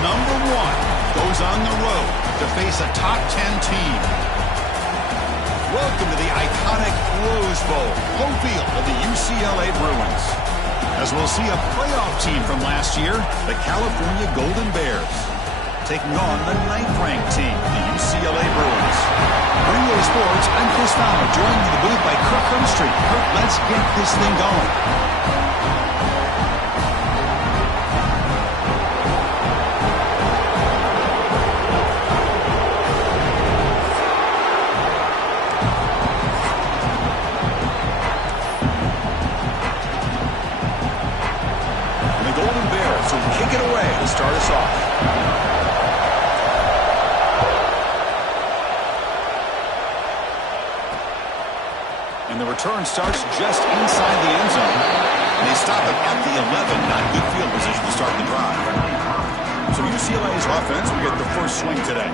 number 1 goes on the road to face a top 10 team. Welcome to the iconic Rose Bowl, home field of the UCLA Bruins. As we'll see a playoff team from last year, the California Golden Bears, taking on the 9th-ranked team, the UCLA Bruins. Radio Sports, I'm Chris Fowler, joined in the booth by Kirk Herbstreit. Kirk, let's get this thing going. Kick it away to start us off. And the return starts just inside the end zone. And they stop it at the 11. Not good field position to start the drive. So UCLA's offense will get the first swing today.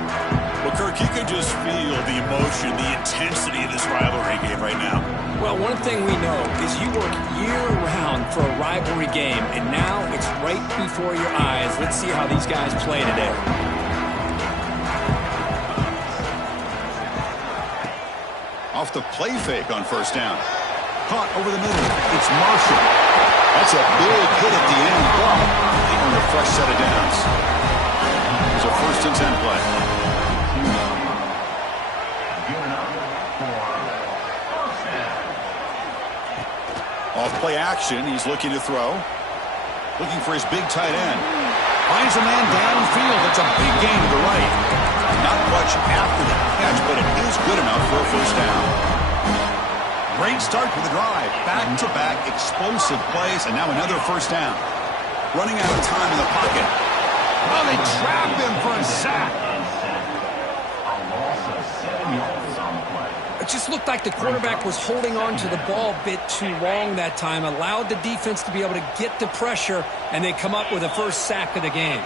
Well, Kirk, you can just feel the emotion, the intensity of this rivalry game right now. Well, one thing we know is you work year-round for a rivalry game, and now it's right before your eyes. Let's see how these guys play today. Off the play fake on first down. Caught over the middle. It's Marshall. That's a big hit at the end, but they earn a fresh set of downs. It's a 1st and 10 play. Off play action, he's looking to throw. Looking for his big tight end. Finds a man downfield. That's a big gain to the right. Not much after the catch, but it is good enough for a first down. Great start to the drive. Back-to-back explosive plays, and now another first down. Running out of time in the pocket. Oh, they trap him for a sack. It just looked like the quarterback was holding on to the ball a bit too long that time, allowed the defense to be able to get the pressure, and they come up with the first sack of the game.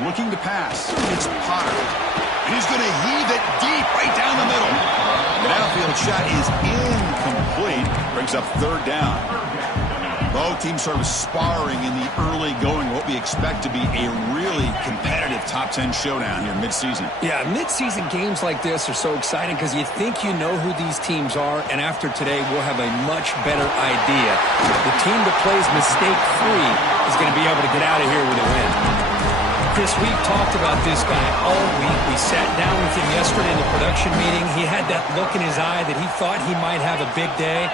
Looking to pass. It's Potter. And he's going to heave it deep right down the middle. The downfield shot is incomplete. Brings up 3rd down. Both teams sort of sparring in the early going, what we expect to be a really competitive top 10 showdown here mid-season. Yeah, mid-season games like this are so exciting because you think you know who these teams are, and after today we'll have a much better idea. The team that plays mistake-free is going to be able to get out of here with a win. Chris, we've talked about this guy all week. We sat down with him yesterday in the production meeting. He had that look in his eye that he thought he might have a big day.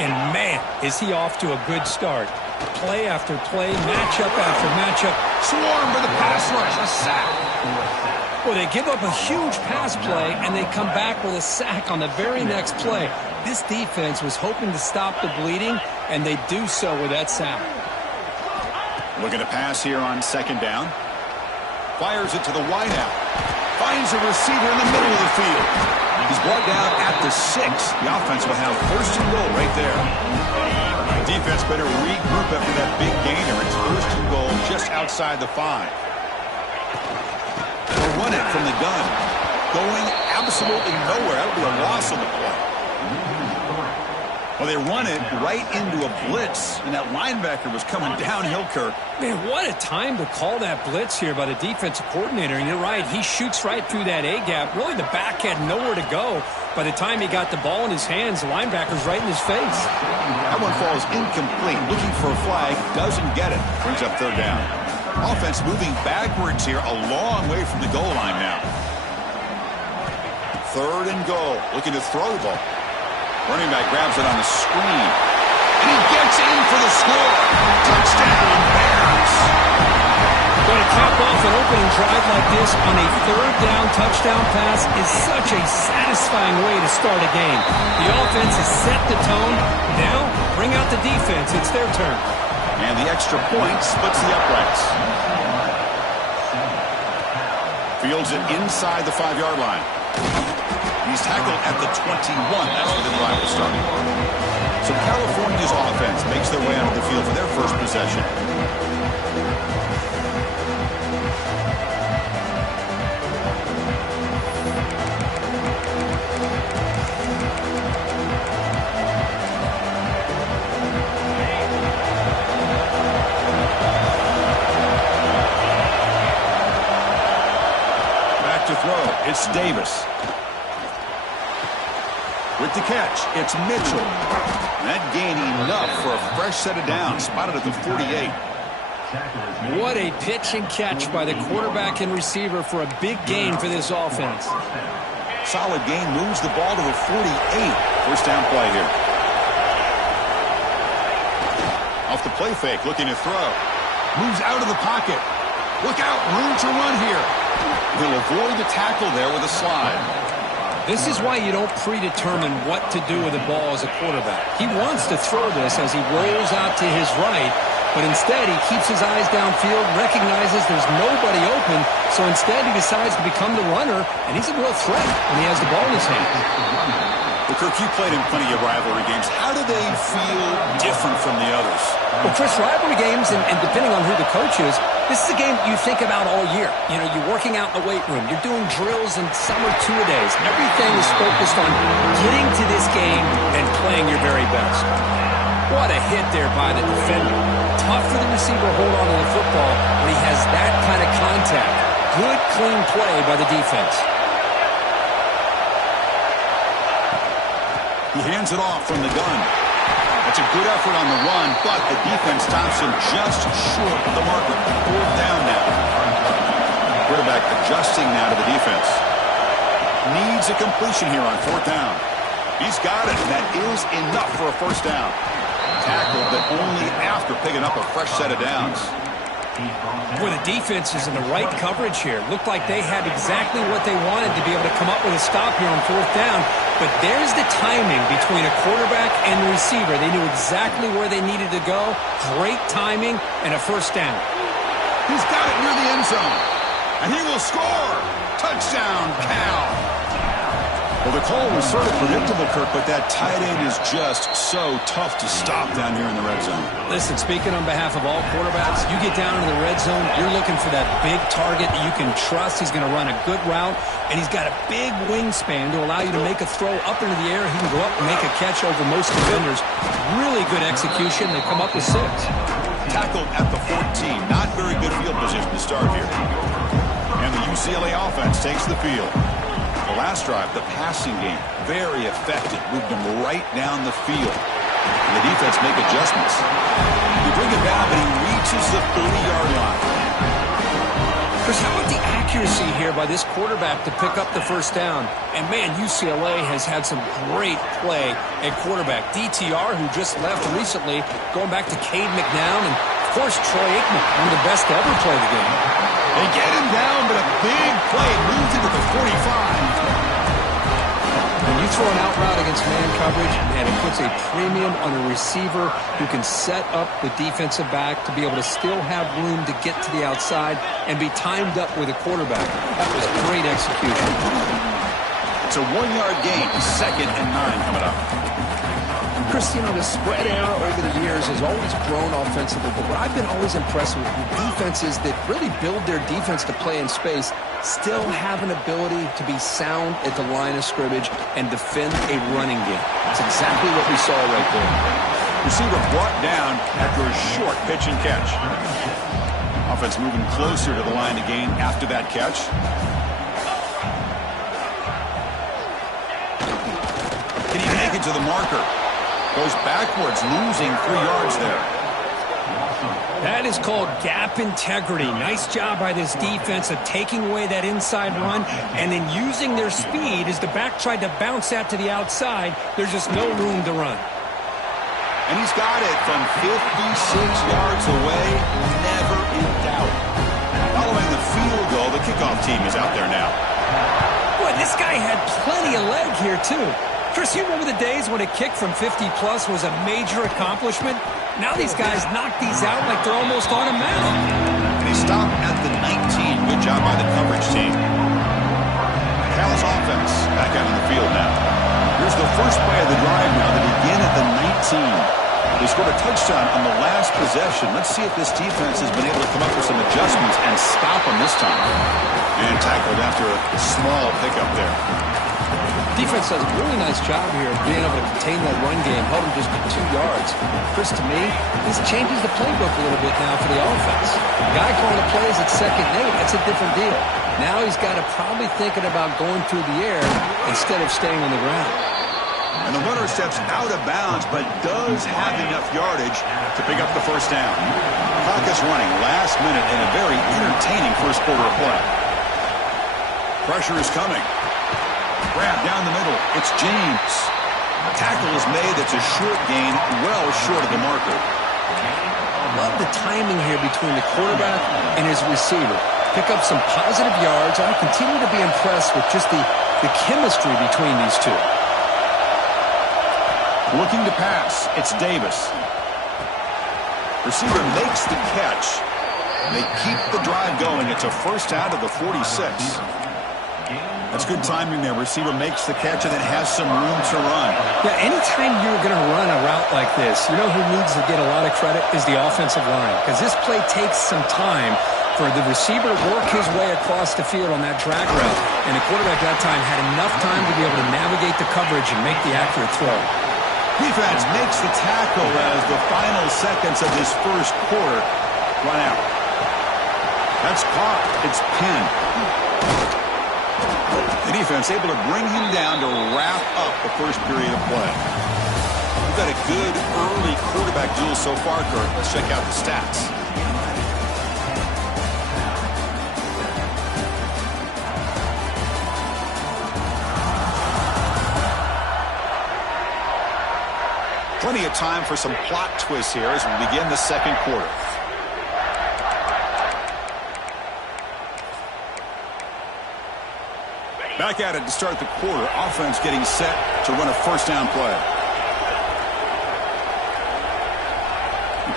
And, man, is he off to a good start. Play after play, matchup after matchup. Swarm for the pass rush, a sack. Well, they give up a huge pass play, and they come back with a sack on the very next play. This defense was hoping to stop the bleeding, and they do so with that sack. Looking to pass here on 2nd down. Fires it to the wideout. Finds a receiver in the middle of the field. He's brought down at the 6. The offense will have 1st and goal right there. The defense better regroup after that big gainer. It's 1st and goal just outside the 5. They'll run it from the gun. Going absolutely nowhere. That would be a loss on the play. Well, they run it right into a blitz, and that linebacker was coming downhill, Kirk. Man, what a time to call that blitz here by the defensive coordinator. And you're right, he shoots right through that A-gap. Really, the back had nowhere to go. By the time he got the ball in his hands, the linebacker's right in his face. That one falls incomplete. Looking for a flag, doesn't get it. Brings up 3rd down. Offense moving backwards here, a long way from the goal line now. 3rd and goal. Looking to throw the ball. Running back grabs it on the screen. And he gets in for the score. Touchdown, Bears. But to cap off an opening drive like this on a 3rd down touchdown pass is such a satisfying way to start a game. The offense has set the tone. Now, bring out the defense. It's their turn. And the extra point splits the uprights. Fields it inside the 5-yard line. He's tackled at the 21. That's where the drive will start. So California's offense makes their way onto the field for their first possession. It's Davis. With the catch, it's Mitchell. That gain enough for a fresh set of downs. Spotted at the 48. What a pitch and catch by the quarterback and receiver for a big gain for this offense. Solid gain, moves the ball to the 48. First down play here. Off the play fake, looking to throw. Moves out of the pocket. Look out, room to run here. He'll avoid the tackle there with a slide. This is why you don't predetermine what to do with the ball as a quarterback. He wants to throw this as he rolls out to his right, but instead he keeps his eyes downfield, recognizes there's nobody open, so instead he decides to become the runner, and he's a real threat when he has the ball in his hands. Well, Kirk, you played in plenty of rivalry games. How do they feel different from the others? Well, Chris, rivalry games, and depending on who the coach is, this is a game you think about all year. You know, you're working out in the weight room. You're doing drills and summer two-a-days. Everything is focused on getting to this game and playing your very best. What a hit there by the defender. Tough for the receiver to hold on to the football when he has that kind of contact. Good, clean play by the defense. He hands it off from the gun. That's a good effort on the run, but the defense stops him just short of the marker. Fourth down now. Quarterback adjusting now to the defense. Needs a completion here on fourth down. He's got it, and that is enough for a first down. Tackled, but only after picking up a fresh set of downs. Boy, the defense is in the right coverage here. Looked like they had exactly what they wanted to be able to come up with a stop here on fourth down. But there's the timing between a quarterback and the receiver. They knew exactly where they needed to go. Great timing and a first down. He's got it near the end zone. And he will score. Touchdown, Cal. Well, the call was sort of predictable, Kirk, but that tight end is just so tough to stop down here in the red zone. Listen, speaking on behalf of all quarterbacks, you get down in the red zone, you're looking for that big target that you can trust. He's going to run a good route, and he's got a big wingspan to allow you to make a throw up into the air. He can go up and make a catch over most defenders. Really good execution. They come up with 6. Tackled at the 14. Not very good field position to start here. And the UCLA offense takes the field. The last drive, the passing game, very effective. Moved him right down the field. And the defense make adjustments. They bring it down, but he reaches the 30-yard line. Chris, how about the accuracy here by this quarterback to pick up the first down? And, man, UCLA has had some great play at quarterback. DTR, who just left recently, going back to Cade McNown, and, of course, Troy Aikman, one of the best to ever play the game. They get him down, but a big play moves into the 45. When you throw an out route against man coverage, and it puts a premium on a receiver who can set up the defensive back to be able to still have room to get to the outside and be timed up with a quarterback. That was great execution. It's a 1-yard gain, 2nd and 9 coming up. Chris, you know, the spread era over the years has always grown offensively, but what I've been always impressed with defenses that really build their defense to play in space still have an ability to be sound at the line of scrimmage and defend a running game. That's exactly what we saw right there. Receiver brought down after a short pitch and catch. Offense moving closer to the line of gain after that catch. Can he make it to the marker? Goes backwards, losing 3 yards there. That is called gap integrity. Nice job by this defense of taking away that inside run and then using their speed as the back tried to bounce that to the outside. There's just no room to run. And he's got it from 56 yards away, never in doubt. Following the field goal, the kickoff team is out there now. Boy, this guy had plenty of leg here, too. Chris, you remember the days when a kick from 50-plus was a major accomplishment? Now these guys knock these out like they're almost automatic. And he stopped at the 19. Good job by the coverage team. Cal's offense back out on the field now. Here's the first play of the drive now. They begin at the 19. They scored a touchdown on the last possession. Let's see if this defense has been able to come up with some adjustments and stop them this time. And tackled after a small pickup there. Defense does a really nice job here of being able to contain that run game, held him just to 2 yards. Chris, to me, this changes the playbook a little bit now for the offense. The guy calling the plays at 2nd and 8, that's a different deal. Now he's got to probably thinking about going through the air instead of staying on the ground. And the runner steps out of bounds, but does have enough yardage to pick up the first down. Clock is running last minute in a very entertaining first quarter of play. Pressure is coming. Grab down the middle. It's James. Tackle is made. That's a short gain, well short of the marker. Love the timing here between the quarterback and his receiver. Pick up some positive yards. I continue to be impressed with just the chemistry between these two. Looking to pass. It's Davis. Receiver makes the catch. They keep the drive going. It's a first down to the 46. That's good timing there. Receiver makes the catch and then has some room to run. Yeah, anytime you're going to run a route like this, you know who needs to get a lot of credit is the offensive line, because this play takes some time for the receiver to work his way across the field on that drag route. And the quarterback at that time had enough time to be able to navigate the coverage and make the accurate throw. Defense makes the tackle as the final seconds of this first quarter run out. That's caught. It's pinned. The defense able to bring him down to wrap up the first period of play. We've got a good early quarterback duel so far, Kurt. Let's check out the stats. Plenty of time for some plot twists here as we begin the second quarter. Back at it to start the quarter. Offense getting set to run a first down play.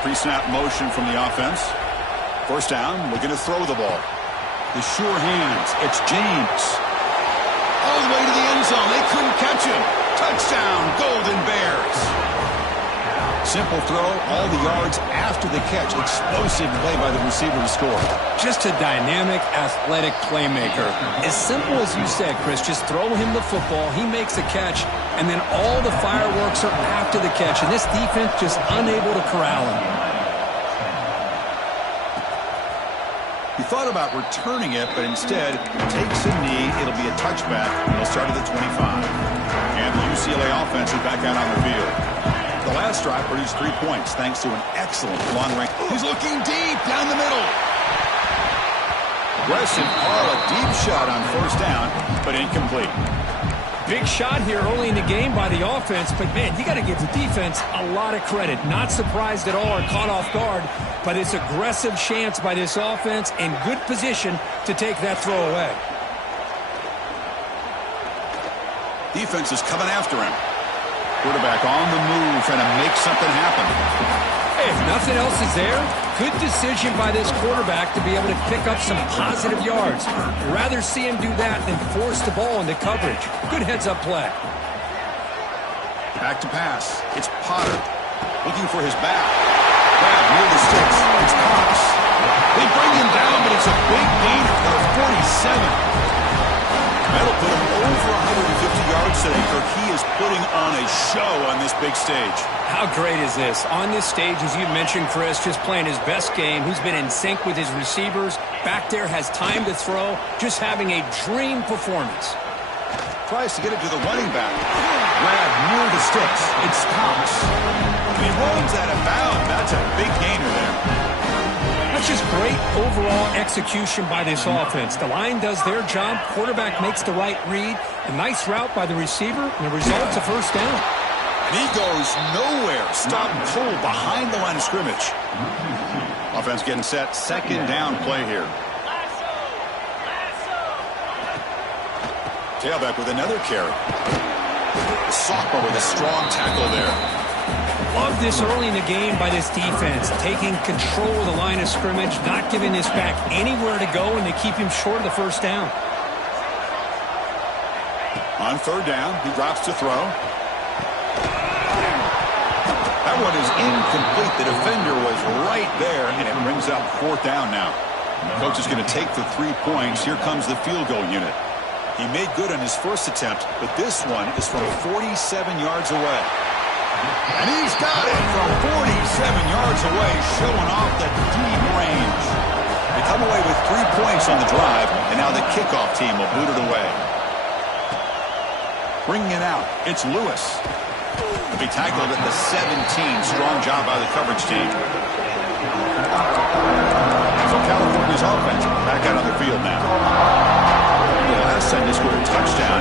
Pre-snap motion from the offense. First down, looking to throw the ball. The sure hands. It's James. All the way to the end zone. They couldn't catch him. Touchdown, Golden Bears. Simple throw, all the yards after the catch. Explosive play by the receiver to score. Just a dynamic, athletic playmaker. As simple as you said, Chris, just throw him the football, he makes a catch, and then all the fireworks are after the catch. And this defense just unable to corral him. He thought about returning it, but instead takes a knee. It'll be a touchback. It'll start at the 25. And the UCLA offense is back out on the field. The last drive produced 3 points thanks to an excellent long range. He's looking deep down the middle. Aggressive call, a deep shot on first down, but incomplete. Big shot here early in the game by the offense, but man, you got to give the defense a lot of credit. Not surprised at all or caught off guard, but it's aggressive chance by this offense and good position to take that throw away. Defense is coming after him. Quarterback on the move, trying to make something happen. Hey, if nothing else is there, good decision by this quarterback to be able to pick up some positive yards. Rather see him do that than force the ball into coverage. Good heads-up play. Back to pass. It's Potter looking for his back. Grab near the sticks. It's Cox. They bring him down, but it's a big gain for 47. That'll put him over 150 yards today, Kirk. He is putting on a show on this big stage. How great is this? On this stage, as you mentioned, Chris, just playing his best game. Who's been in sync with his receivers. Back there, has time to throw. Just having a dream performance. Tries to get it to the running back. Grab near the sticks. It's Cox. He runs out of bounds. That's a big gainer there. That's just great overall execution by this offense. The line does their job. Quarterback makes the right read. A nice route by the receiver. And the result's a first down. And he goes nowhere. Stop and pull behind the line of scrimmage. Offense getting set. Second down play here. Tailback with another carry. The sophomore with a strong tackle there. Love this early in the game by this defense. Taking control of the line of scrimmage. Not giving this back anywhere to go, and they keep him short of the first down. On third down, he drops to throw. That one is incomplete. The defender was right there, and it brings up fourth down now. Coach is going to take the 3 points. Here comes the field goal unit. He made good on his first attempt, but this one is from 47 yards away. And he's got it from 47 yards away, showing off the deep range. They come away with 3 points. points on the drive, and now the kickoff team will boot it away. Bringing it out, it's Lewis. He tackled at the 17. Strong job by the coverage team. So California's offense back out on the field now. The last time they scored a touchdown.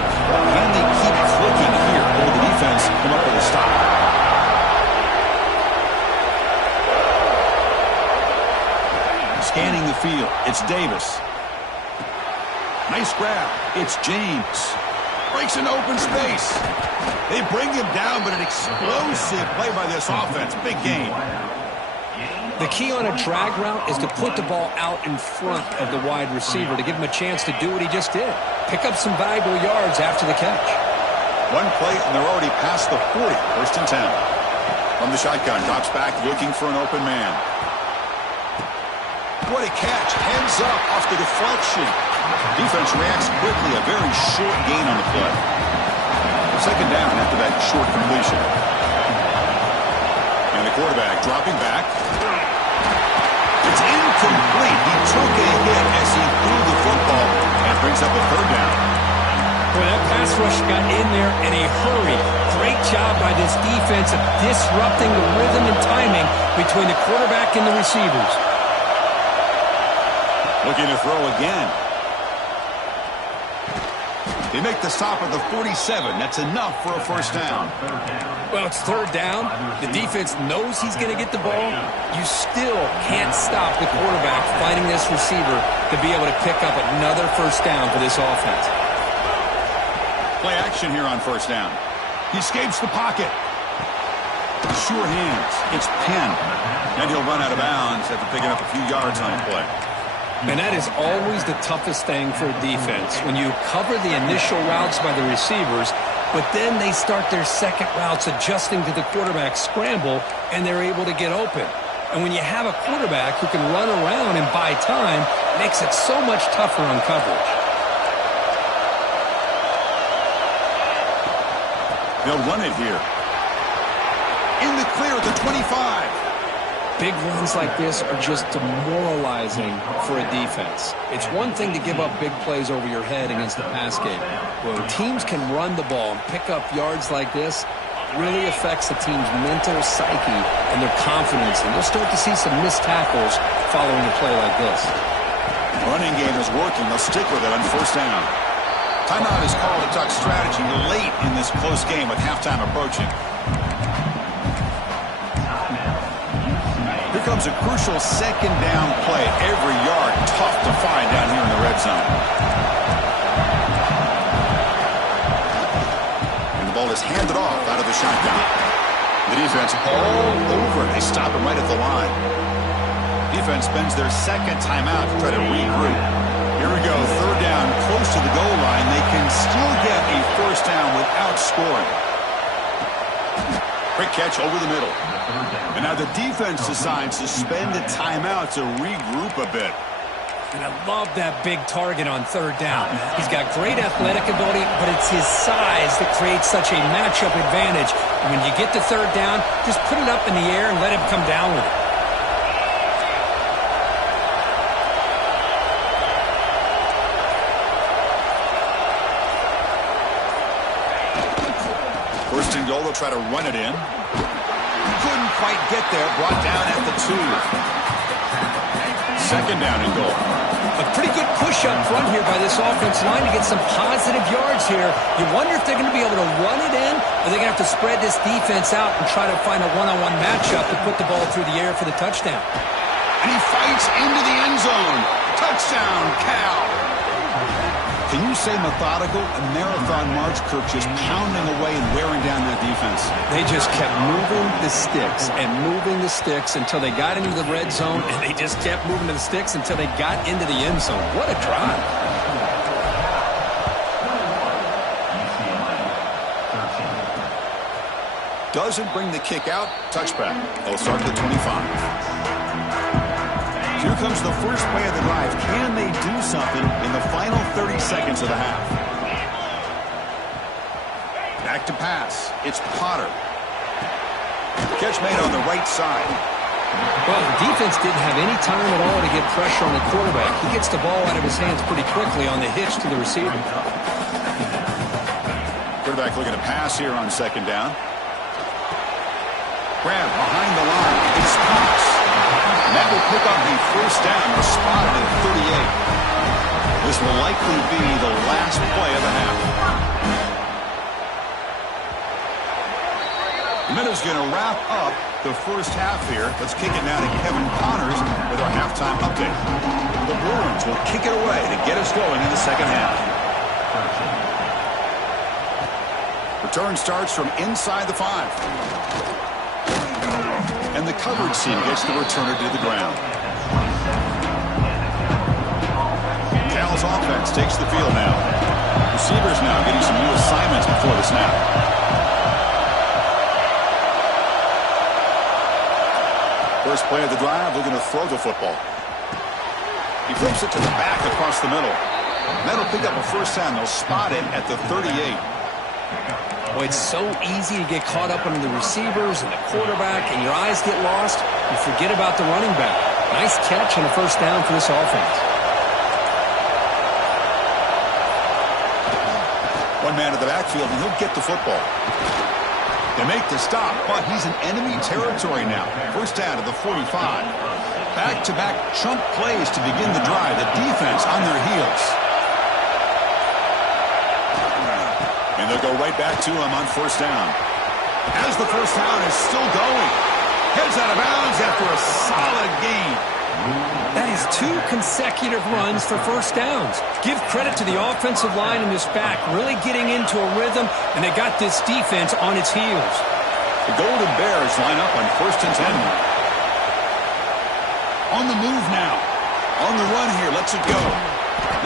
Can they keep clicking here? Will the defense come up with a stop? Scanning the field, it's Davis. Nice grab. It's James. Breaks an open space. They bring him down, but an explosive play by this offense. Big gain. The key on a drag route is to put the ball out in front of the wide receiver to give him a chance to do what he just did. Pick up some valuable yards after the catch. One play, and they're already past the 40. First and 10. From the shotgun, drops back, looking for an open man. What a catch. Heads up off the deflection. Defense reacts quickly. A very short gain on the play. Second down after that short completion. And the quarterback dropping back. It's incomplete. He took a hit as he threw the football and brings up a third down. Boy, that pass rush got in there in a hurry. Great job by this defense of disrupting the rhythm and timing between the quarterback and the receivers. Looking to throw again. They make the stop at the 47. That's enough for a first down. Well, it's third down. The defense knows he's going to get the ball. You still can't stop the quarterback finding this receiver to be able to pick up another first down for this offense. Play action here on first down. He escapes the pocket. Sure hands. It's Penn. And he'll run out of bounds after picking up a few yards on the play. And that is always the toughest thing for a defense, when you cover the initial routes by the receivers, but then they start their second routes adjusting to the quarterback scramble, and they're able to get open. And when you have a quarterback who can run around and buy time, it makes it so much tougher on coverage. They'll run it here. In the clear at the 25. Big runs like this are just demoralizing for a defense. It's one thing to give up big plays over your head against the pass game. When teams can run the ball and pick up yards like this, it really affects the team's mental psyche and their confidence. And you'll start to see some missed tackles following a play like this. Running game is working. They'll stick with it on first down. Timeout is called to Duck strategy late in this close game with halftime approaching. Here comes a crucial second down play. Every yard tough to find down here in the red zone. And the ball is handed off out of the shotgun. The defense all over. They stop him right at the line. Defense spends their second timeout to try to regroup. Here we go. Third down, close to the goal line. They can still get a first down without scoring. Quick catch over the middle. And now the defense decides to spend a timeout to regroup a bit. And I love that big target on third down. He's got great athletic ability, but it's his size that creates such a matchup advantage. And when you get to third down, just put it up in the air and let him come down with it. First and goal, they'll try to run it in. Couldn't quite get there, brought down at the 2. Second down and goal. A pretty good push up front here by this offensive line to get some positive yards here. You wonder if they're going to be able to run it in, or they're going to have to spread this defense out and try to find a one-on-one matchup to put the ball through the air for the touchdown. And he fights into the end zone. Touchdown, Cal. Can you say methodical? A marathon march, Kirk, just pounding away and wearing down that defense. They just kept moving the sticks and moving the sticks until they got into the red zone, and they just kept moving the sticks until they got into the end zone. What a drive. Doesn't bring the kick out. Touchback. They'll start at the 25. Here comes the first play of the drive. Can they do something in the final 30 seconds of the half? Back to pass. It's Potter. Catch made on the right side. Well, the defense didn't have any time at all to get pressure on the quarterback. He gets the ball out of his hands pretty quickly on the hitch to the receiver. Quarterback looking to pass here on second down. Grab behind the line. He stops. And that will pick up the first down. They're spotted at 38. This will likely be the last play of the half. The minute's going to wrap up the first half here. Let's kick it now to Kevin Connors with our halftime update. The Bruins will kick it away to get us going in the second half. Return starts from inside the 5. And the coverage team gets the returner to the ground. Cal's offense takes the field now. Receivers now getting some new assignments before the snap. First play of the drive, looking to throw the football. He flips it to the back across the middle. And that'll pick up a first down. They'll spot it at the 38. Well, it's so easy to get caught up under the receivers and the quarterback, and your eyes get lost. You forget about the running back. Nice catch and a first down for this offense. One man in the backfield, and he'll get the football. They make the stop, but he's in enemy territory now. First down to the 45. Back-to-back chunk plays to begin the drive. The defense on their heels. And they'll go right back to him on first down. As the first down is still going. Heads out of bounds after a solid gain. That is 2 consecutive runs for first downs. Give credit to the offensive line in this back, really getting into a rhythm, and they got this defense on its heels. The Golden Bears line up on first and 10. On the move now. On the run here. Lets it go.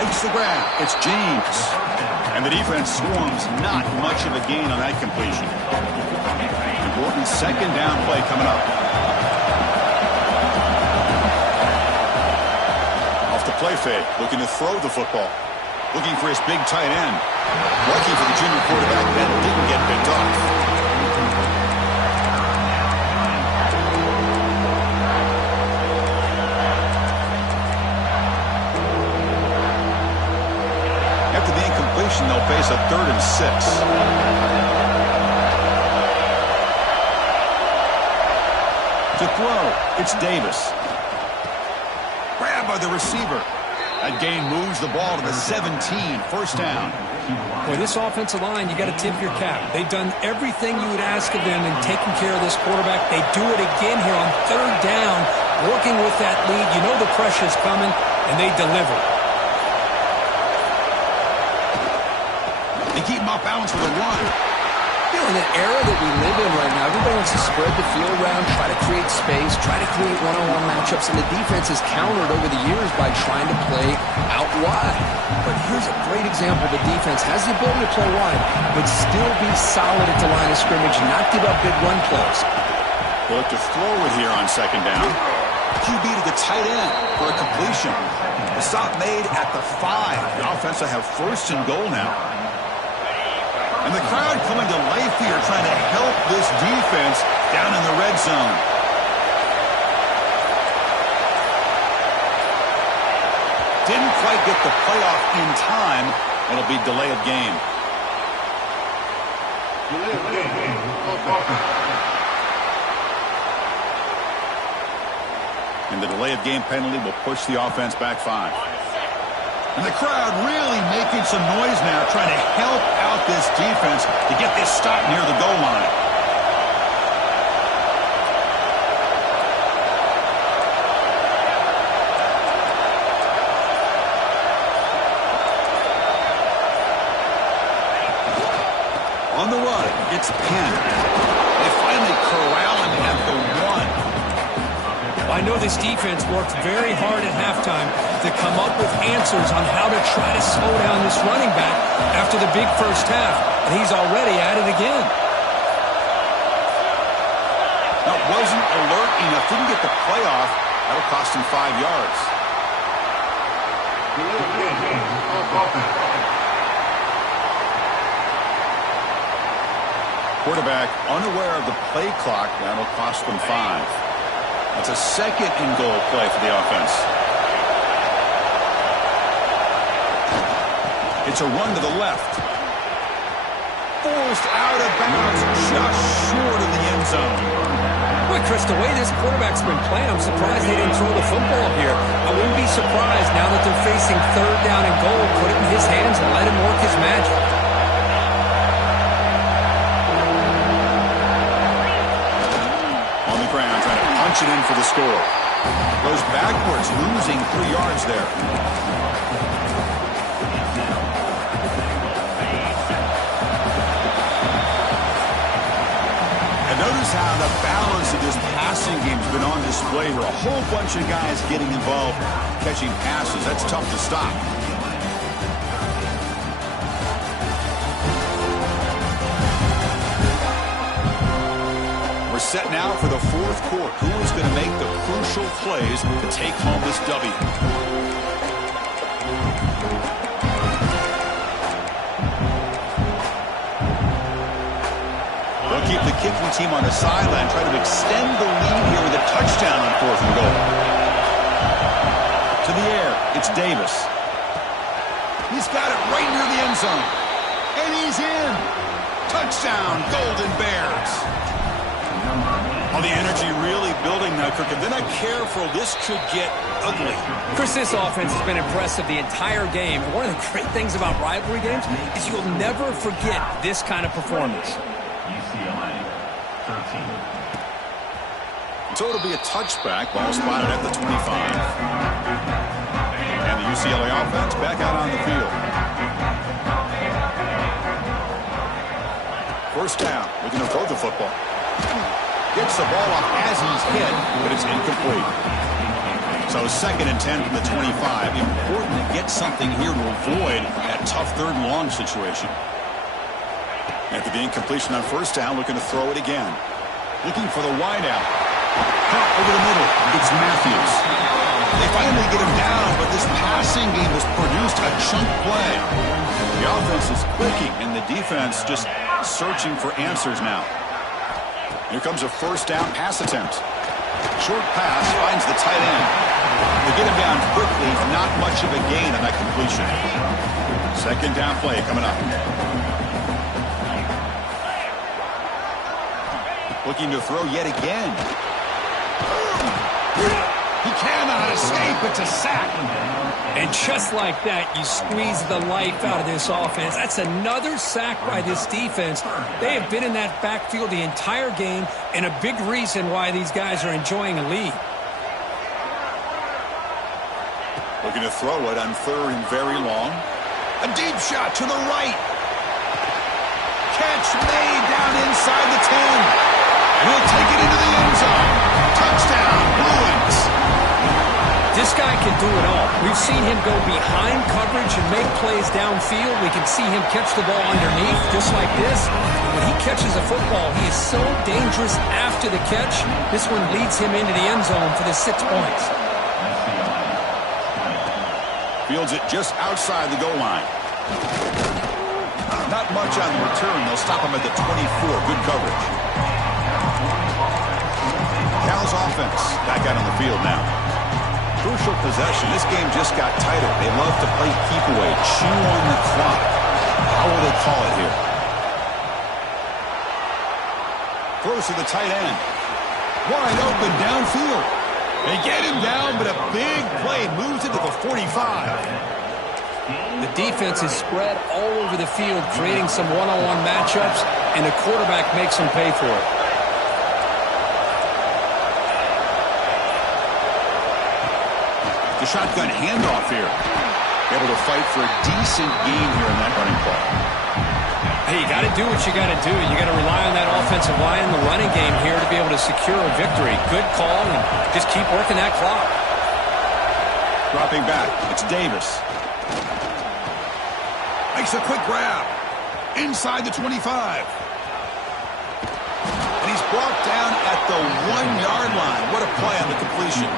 Makes the grab. It's James. And the defense swarms. Not much of a gain on that completion. Important second down play coming up. Off the play fake. Looking to throw the football. Looking for his big tight end. Lucky for the junior quarterback that didn't get picked off. They'll face a 3rd and 6. To throw, it's Davis. Grabbed by the receiver. That gain moves the ball to the 17. First down. Boy, this offensive line, you got to tip your cap. They've done everything you would ask of them in taking care of this quarterback. They do it again here on 3rd down, working with that lead. You know the pressure's coming, and they deliver. They keep him off balance with a run. You know, in the era that we live in right now, everybody wants to spread the field around, try to create space, try to create one-on-one matchups, and the defense has countered over the years by trying to play out wide. But here's a great example. The defense has the ability to play wide, but still be solid at the line of scrimmage and not give up big run plays. They look to throw it here on second down. QB to the tight end for a completion. The stop made at the 5. The offense will have first and goal now. And the crowd coming to life here, trying to help this defense down in the red zone. Didn't quite get the playoff in time. It'll be delay of game. And the delay of game penalty will push the offense back 5. And the crowd really making some noise now, trying to help out this defense to get this stop near the goal line. On the run, it's Penn. They finally corral him at the 1. I know this defense worked very hard at halftime to come up with answers on how to try to slow down this running back after the big first half, and he's already at it again. Now, wasn't alert enough, didn't get the playoff. That'll cost him 5 yards. Quarterback unaware of the play clock. That'll cost them 5. It's a second and goal play for the offense. It's a run to the left. Forced out of bounds, just short of the end zone. Boy, Chris, the way this quarterback's been playing, I'm surprised they didn't throw the football here. I wouldn't be surprised now that they're facing third down and goal. Put it in his hands and let him work his magic. On the ground, trying to punch it in for the score. Goes backwards, losing 3 yards there. Notice how the balance of this passing game has been on display here. A whole bunch of guys getting involved, catching passes. That's tough to stop. We're set now for the fourth quarter. Who is going to make the crucial plays to take home this W? Keep the kicking team on the sideline, try to extend the lead here with a touchdown on 4th and goal. To the air, it's Davis. He's got it right near the end zone. And he's in. Touchdown, Golden Bears. All the energy really building now, Kirk. If they're not careful, this could get ugly. Chris, this offense has been impressive the entire game. And one of the great things about rivalry games is you'll never forget this kind of performance. So it'll be a touchback. Ball spotted at the 25. And the UCLA offense back out on the field. First down. Looking to throw the football. Gets the ball off as he's hit, but it's incomplete. So 2nd and 10 from the 25. Important to get something here to avoid that tough 3rd and long situation. After the incompletion on first down, looking to throw it again. Looking for the wideout. Caught over the middle. It's Matthews. They finally get him down, but this passing game has produced a chunk play. The offense is clicking, and the defense just searching for answers now. Here comes a first down pass attempt. Short pass finds the tight end. They get him down quickly, not much of a gain on that completion. 2nd down play coming up. Looking to throw yet again. He cannot escape. It's a sack. And just like that, you squeeze the life out of this offense. That's another sack by this defense. They have been in that backfield the entire game, and a big reason why these guys are enjoying a lead. Looking to throw it on 3rd and very long. A deep shot to the right. Catch made down inside the 10. And he'll take it into the end zone. Touchdown, Bruins. This guy can do it all. We've seen him go behind coverage and make plays downfield. We can see him catch the ball underneath, just like this. When he catches a football, he is so dangerous after the catch. This one leads him into the end zone for the 6 points. Fields it just outside the goal line. Not much on the return. They'll stop him at the 24. Good coverage. Cal's offense back out on the field now. Crucial possession. This game just got tighter. They love to play keep away, chew on the clock. How will they call it here? Throws to the tight end. Wide open downfield. They get him down, but a big play moves it to the 45. The defense is spread all over the field, creating some one-on-one matchups, and the quarterback makes them pay for it. The shotgun handoff here. Able to fight for a decent gain here in that running play. Hey, you got to do what you got to do. You got to rely on that offensive line in the running game here to be able to secure a victory. Good call, and just keep working that clock. Dropping back, it's Davis. Makes a quick grab. Inside the 25. And he's brought down at the 1-yard line. What a play on the completion.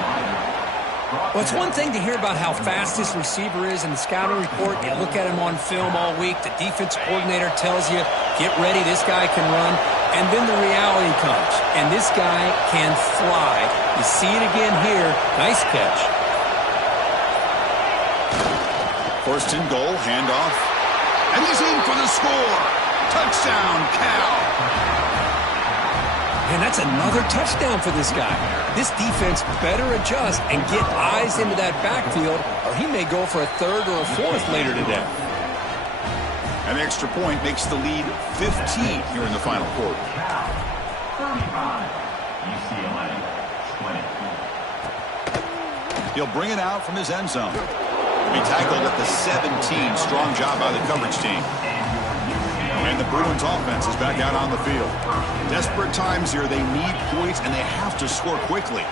Well, it's one thing to hear about how fast this receiver is in the scouting report. You look at him on film all week. The defense coordinator tells you, get ready, this guy can run. And then the reality comes, and this guy can fly. You see it again here. Nice catch. First and goal, handoff. And he's in for the score. Touchdown, Cal. And that's another touchdown for this guy. This defense better adjust and get eyes into that backfield, or he may go for a third or a fourth later today. An extra point makes the lead 15 here in the final quarter. He'll bring it out from his end zone. He'll be tackled at the 17. Strong job by the coverage team. And the Bruins offense is back out on the field. Desperate times here. They need points, and they have to score quickly.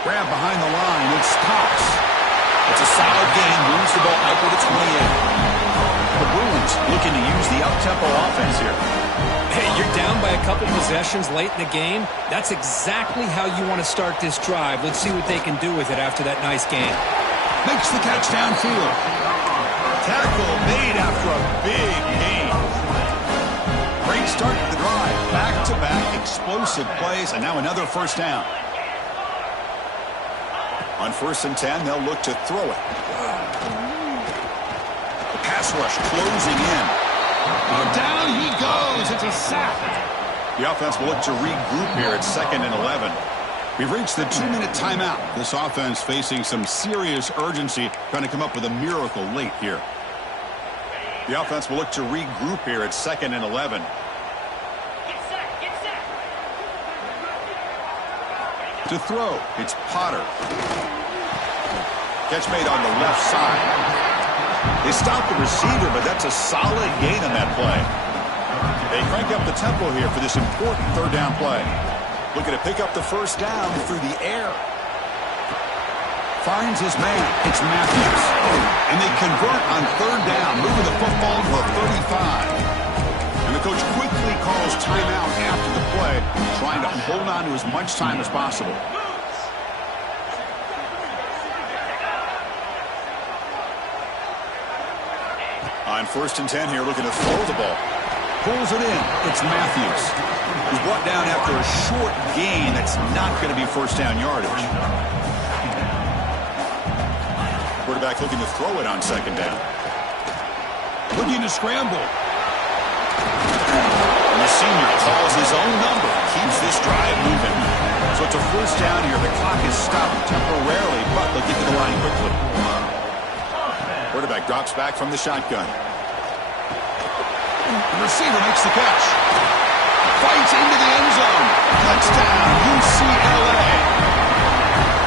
Grab behind the line. It's Cox. It's a solid gain. Moves the ball out to the 28. The Bruins looking to use the up-tempo offense here. Hey, you're down by a couple possessions late in the game. That's exactly how you want to start this drive. Let's see what they can do with it after that nice game. Makes the catch downfield. Tackle made after a big gain. Great start to the drive. Back-to-back explosive plays, and now another first down. On 1st and 10, they'll look to throw it. The pass rush closing in. Oh, down he goes. It's a sack. The offense will look to regroup here at 2nd and 11. We've reached the 2-minute timeout. This offense facing some serious urgency, trying to come up with a miracle late here. The offense will look to regroup here at 2nd and 11. To throw, it's Potter. Catch made on the left side. They stopped the receiver, but that's a solid gain on that play. They crank up the tempo here for this important third down play. Looking to pick up the first down through the air. Finds his man. It's Matthews. And they convert on third down, moving the football to the 35. And the coach quickly calls timeout after the play, trying to hold on to as much time as possible. On 1st and 10 here, looking to throw the ball. Pulls it in. It's Matthews. He's brought down after a short gain that's not going to be first down yardage. Quarterback looking to throw it on 2nd down. Looking to scramble. And the senior calls his own number. Keeps this drive moving. So it's a first down here. The clock is stopped temporarily, but they'll get to the line quickly. Quarterback drops back from the shotgun. The receiver makes the catch. Fights into the end zone. Touchdown, UCLA.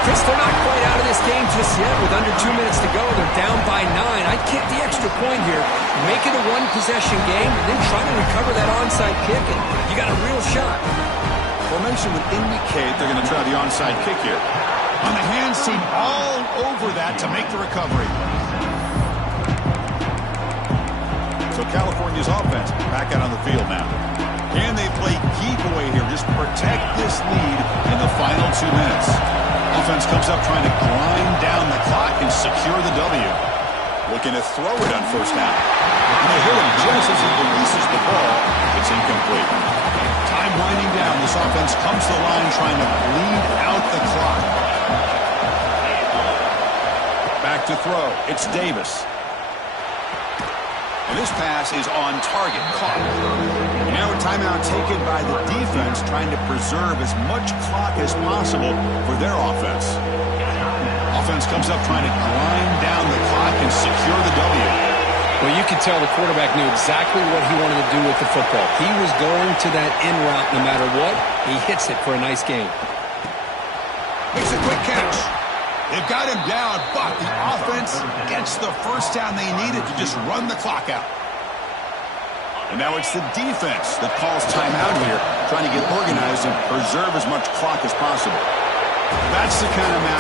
Chris, they're not quite out of this game just yet. With under 2 minutes to go, they're down by 9. I'd kick the extra point here. Make it a one-possession game, and then try to recover that onside kick, and you got a real shot. Formation would indicate they're going to try the onside kick here. On the hands team all over that to make the recovery. So California's offense back out on the field now. Can they play keep away here? Just protect this lead in the final 2 minutes. Offense comes up trying to grind down the clock and secure the W. Looking to throw it on first down. And they hit him just as he releases the ball. It's incomplete. Time winding down. This offense comes to the line trying to bleed out the clock. Back to throw. It's Davis. And this pass is on target, caught. Now a timeout taken by the defense, trying to preserve as much clock as possible for their offense. Offense comes up trying to grind down the clock and secure the W. Well, you can tell the quarterback knew exactly what he wanted to do with the football. He was going to that in route no matter what. He hits it for a nice gain. Makes a quick catch. They've got him down, but the offense gets the first down they needed to just run the clock out. And now it's the defense that calls timeout here, trying to get organized and preserve as much clock as possible. That's the kind of match